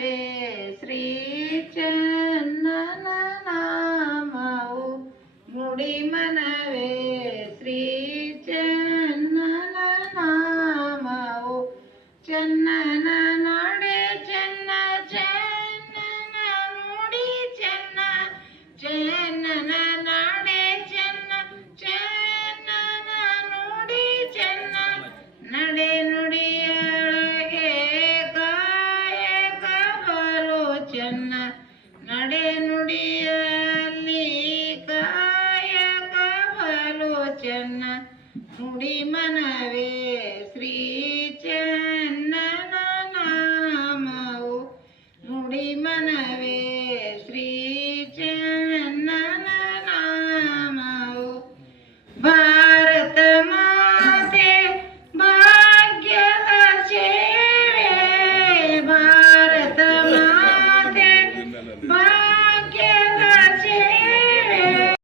ಶ್ರೀ ಚನ್ನನ ನಾಮವು ನುಡಿ ಮನವೇ ಶ್ರೀ ಚನ್ನನ ನಾಮವು ಚನ್ನನ ನಡೆ ಚೆನ್ನ ಚನ್ನನ ನುಡಿ ಚೆನ್ನ ಚನ್ನನ ನಡೆ ಚೆನ್ನ ಚನ್ನನ ನುಡಿ ಚೆನ್ನ ನಡೆ ನುಡಿಯೊಳಗೆ ಕಾಯಕ ಬಲು ಚೆನ್ನ ನಡೆ ನುಡಿಯಲ್ಲಿ ಕಾಯಕ ಬಲು ಚೆನ್ನ ನುಡಿ ಮನವೇ ಶ್ರೀ ಚನ್ನನ ನಾಮವು ನುಡಿ ಮನವೇ ಶ್ರೀ ಚನ್ನನ ನಾಮವು ಭಾರತ ಮಾತೆ ಭಾಗ್ಯದ ಸೇವೆ ಭಾರತ ಮಾತೆ